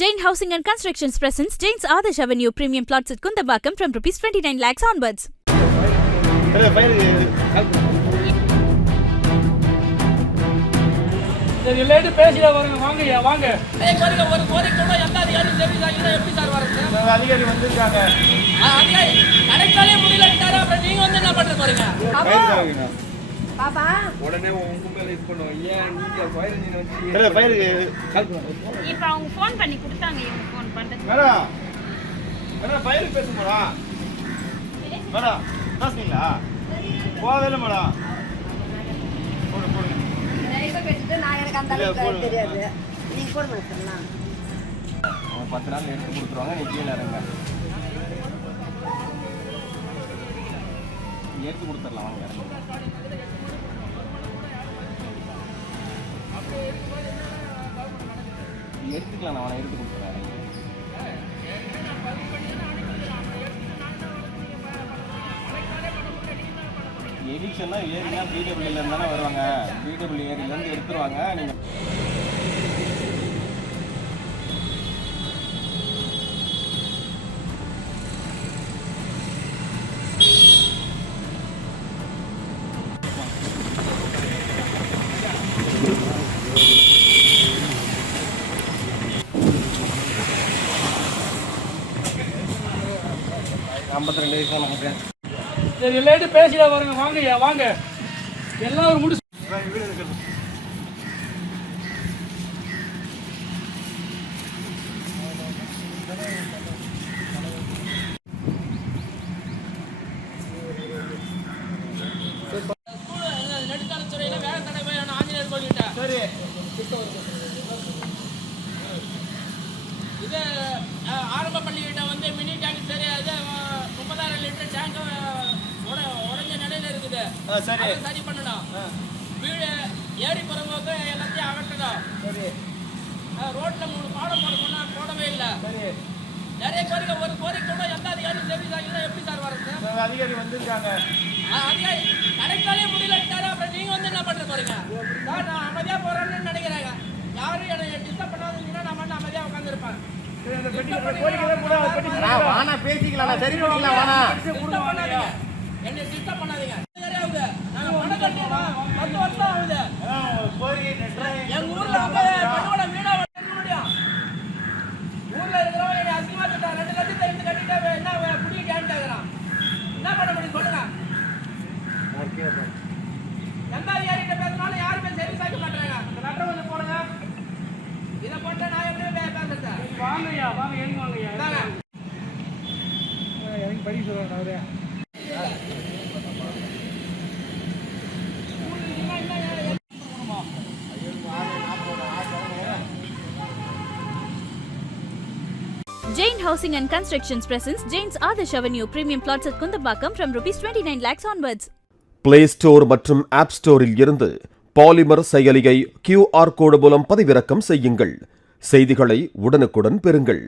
Jain Housing and Constructions presents Jain's Adarsh Avenue Premium Plots at Kundambakam from rupees 29 lakhs onwards. சரி late பேசியா வருங்க வாங்கயா வாங்க ஒரு கோரிக்கை கூட எல்லா அதிகாரியும் சரி சார் எப்படி சார் வரது அதிகாரி வந்திருக்காங்க அதிகாரி கரெக்டாலே முடியலட்டாரா அப்புறம் நீங்க வந்து என்ன பண்ற போறீங்க பாப்பா உடனே உங்க மேல இது பண்ணுவோம் ஏன் நீங்க ஃபயர் நீங்க வந்து இல்ல ஃபயருக்கு கால் பண்ணுங்க இப்ப அவங்க ஃபோன் பண்ணி கொடுத்தாங்க இவங்க ஃபோன் பண்றது மேடம் மேடம் ஃபயர் பேசுங்கடா மேடம் பேசுறீங்களா போவேல மேடம் போடு போடுங்க நிறைய பேசிட்டு நான் எனக்கு அந்த அளவுக்கு தெரியாது நீங்க போன் பண்ணலாம் அவங்க 10 நாள் எடுத்து கொடுத்துருவாங்க நீ கீழ இறங்க எடுத்து கொடுத்துடலாம் வாங்க இறங்க எடுத்துக்கலாம் நான் அவனை எடுத்து கொடுத்துறேன் எடிஷன்னா ஏரியா பிடபிள்யூல இருந்தானே வருவாங்க பிடபிள்யூ ஏரியிலேருந்து எடுத்துருவாங்க நீங்கள் சரி லேட்டு பேசியா வருங்க வாங்கய்யா வாங்க எல்லாரும் முடிச்சு நெடுஞ்சாலைத்துறையில வேலை தடவை ஆஞ்சநேயர் கோயில்கிட்ட சரி இது ஆரம்ப பள்ளிகிட்ட வந்து மினி டேங்க் சரி அது 30,000 லிட்டர் டேங்க் உடஞ்ச நிலையில இருக்குது சரி பண்ணணும் வீடு ஏரி பரவாக்கு எல்லாத்தையும் அகற்றணும் சரி ரோட்ல 3 பாலம் போட சொன்னா போடவே இல்லை சரி நிறைய கோரிக்கை ஒரு கோரிக்கை கூட எல்லா அதிகாரியும் சரி சார் எப்படி சார் வரது அதிகாரி வந்திருக்காங்க அதிகாரி கரெக்டாலே முடியலட்டாரா அப்புறம் நீங்க வந்து என்ன பண்ற போறீங்க சார் நான் அமைதியா போறேன்னு நினைக்கிறேன் யாரும் என்னை டிஸ்டர்ப் பண்ணாதீங்கன்னா நான் மட்டும் அமைதியா உட்காந்துருப்பேன் பேசிக்கலாம் சரி என்ன டிஸ்டர்ப் பண்ணாதீங்க நாங்க பணம் கட்டணும் 10 வருஷம் ஆகுது எங்க ஊர்ல வீடா முடியும் ஊர்ல இருக்கிறவங்க என்னை அசிங்கமா திட்டா 2 லட்சத்தை எடுத்து கட்டிட்டு என்ன புடி கேட்டாங்கிறான் என்ன பண்ண முடியும் சொல்லுங்க எந்த அதிகாரிகிட்ட பேசினாலும் யாருமே சரி சாய்க்க மாட்டாங்க இந்த லெட்டர் வந்து போடுங்க இதை போட்டு நான் எப்படி பேசுறது வாங்கய்யா வாங்க எழுந்து வாங்கய்யா எனக்கு படி சொல்லுவாங்க அவரே Jain Housing and Constructions presents Jain's Adarsh Avenue Premium Plots at Kundambakam from rupees 29 lakhs onwards. Play Store மற்றும் App Storeல் இருந்து பாலிமர் செயலியை QR கோடு மூலம் பதிவிறக்கம் செய்யுங்கள். செய்திகளை உடனுக்குடன் பெறுங்கள்.